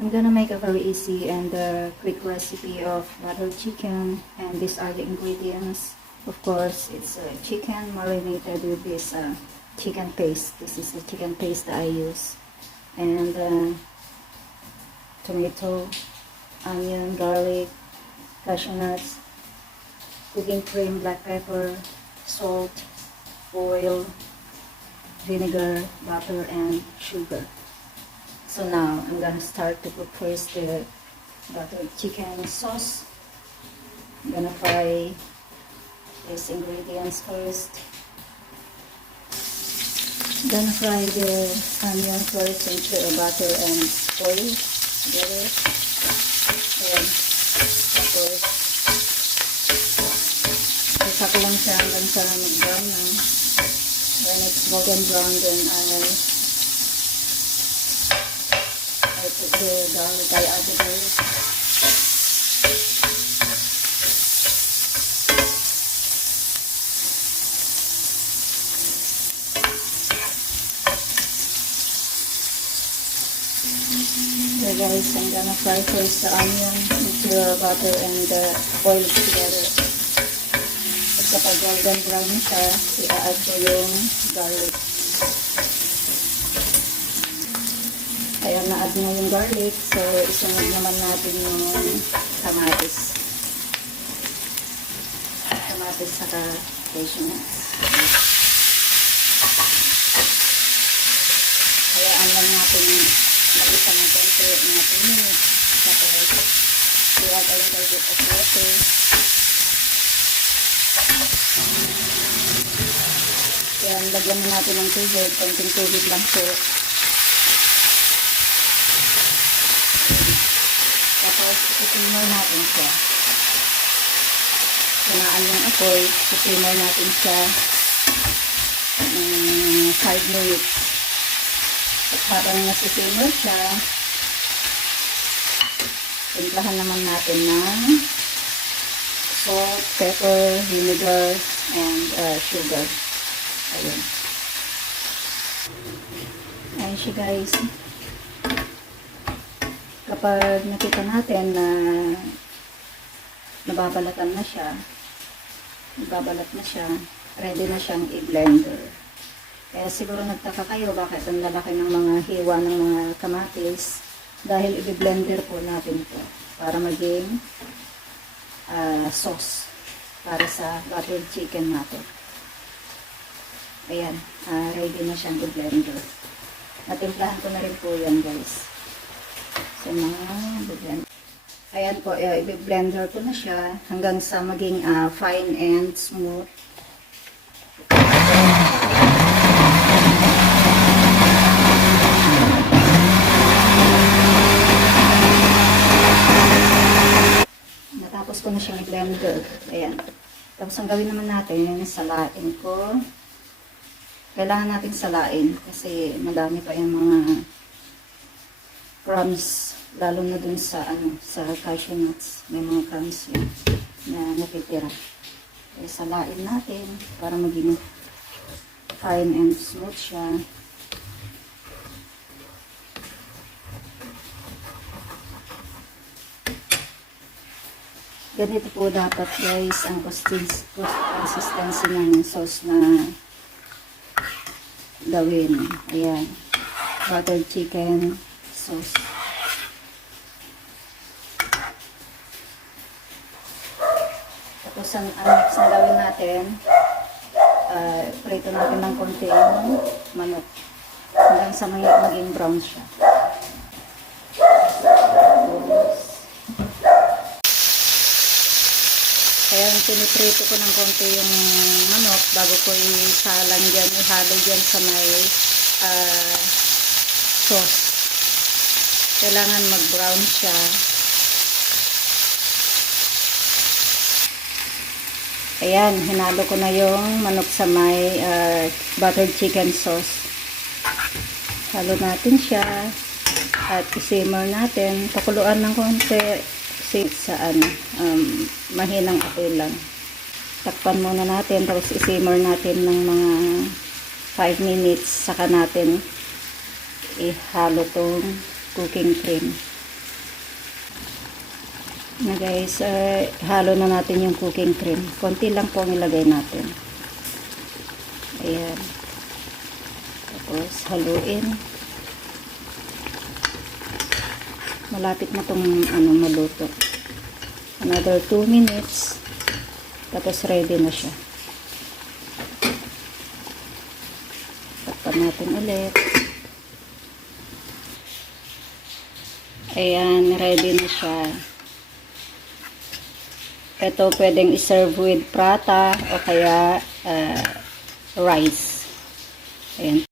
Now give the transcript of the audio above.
I'm gonna make a very easy and quick recipe of buttered chicken, and these are the ingredients. Of course, it's chicken marinated with this chicken paste. This is the chicken paste that I use, and tomato, onion, garlic, cashew nuts, cooking cream, black pepper, salt, oil, vinegar, butter, and sugar. So now I'm gonna start to cook first the buttered chicken sauce. I'm gonna fry these ingredients first. Gonna fry the onion first into butter and oil together. And of course, isa ko lang siya hanggang sa mag-brown na. When it's golden brown, then I put the garlic, I add the garlic. So guys, I'm gonna fry first the onion into the butter and the oil together. At kapag golden brown siya, i-add ko yung garlic. Kaya na-add na yung garlic, so isunod naman natin yung kamatis. Kamatis saka cashew nuts. Hayaan lang natin mag-isa ng konti, mga 2 minutes. Tapos, i-add a little bit of water. Kaya lagyan mo natin ng tubig, konting tubig lang po. Tapos, isimmer natin siya. Tunaan yung apoy, isimmer natin siya 5 minutes. At parang nasisimmer siya, timplahan naman natin ng salt, pepper, vinegar, and sugar. Ayun. Ayun siya guys. Kapag nakita natin na nababalatan na siya, nababalat na siya, ready na siyang i-blender. Kaya siguro nagtaka kayo bakit ang lalaki ng mga hiwa ng mga kamatis, dahil i-blender po natin ito para maging sauce para sa buttered chicken natin. Ayan, ready na siyang i-blender. Natimplahan ko na rin po yan guys. So, blender. Ayan po, i-blender ko na siya hanggang sa maging fine and smooth. Natapos ko na siyang i-blender. Ayan. Tapos ang gawin naman natin, salain ko. Kailangan natin salain kasi madami pa yung mga crumbs, lalo na dun sa sa cashew nuts, may mga crumbs yun na natitira. Kaya salain natin para maging fine and smooth siya. Ganito po dapat guys ang consistency ng sauce na gawin. Ayan, buttered chicken sauce. Tapos ang next na gawin natin, prito natin ng konti yung manok hanggang sa maging brown siya. Kaya piniprito ko ng konti yung manok bago ko isalang dyan, ihalo dyan sa may sauce. Kailangan mag-brown siya. Ayan, hinalo ko na yung manok sa may buttered chicken sauce. Halo natin siya at isimmer natin. Pakuluan ng konti sa mahinang apoy lang. Takpan muna natin, tapos isimmer natin ng mga 5 minutes, saka natin ihalo tong cooking cream. Na guys, halo na natin yung cooking cream. Konti lang po ang ilagay natin. Ayan. Tapos haluin. Malapit na tong maluto. Another 2 minutes. Tapos ready na siya. Takpan natin ulit. Ayan, ready na siya. Ito pwedeng iserve with prata o kaya rice. Ayan.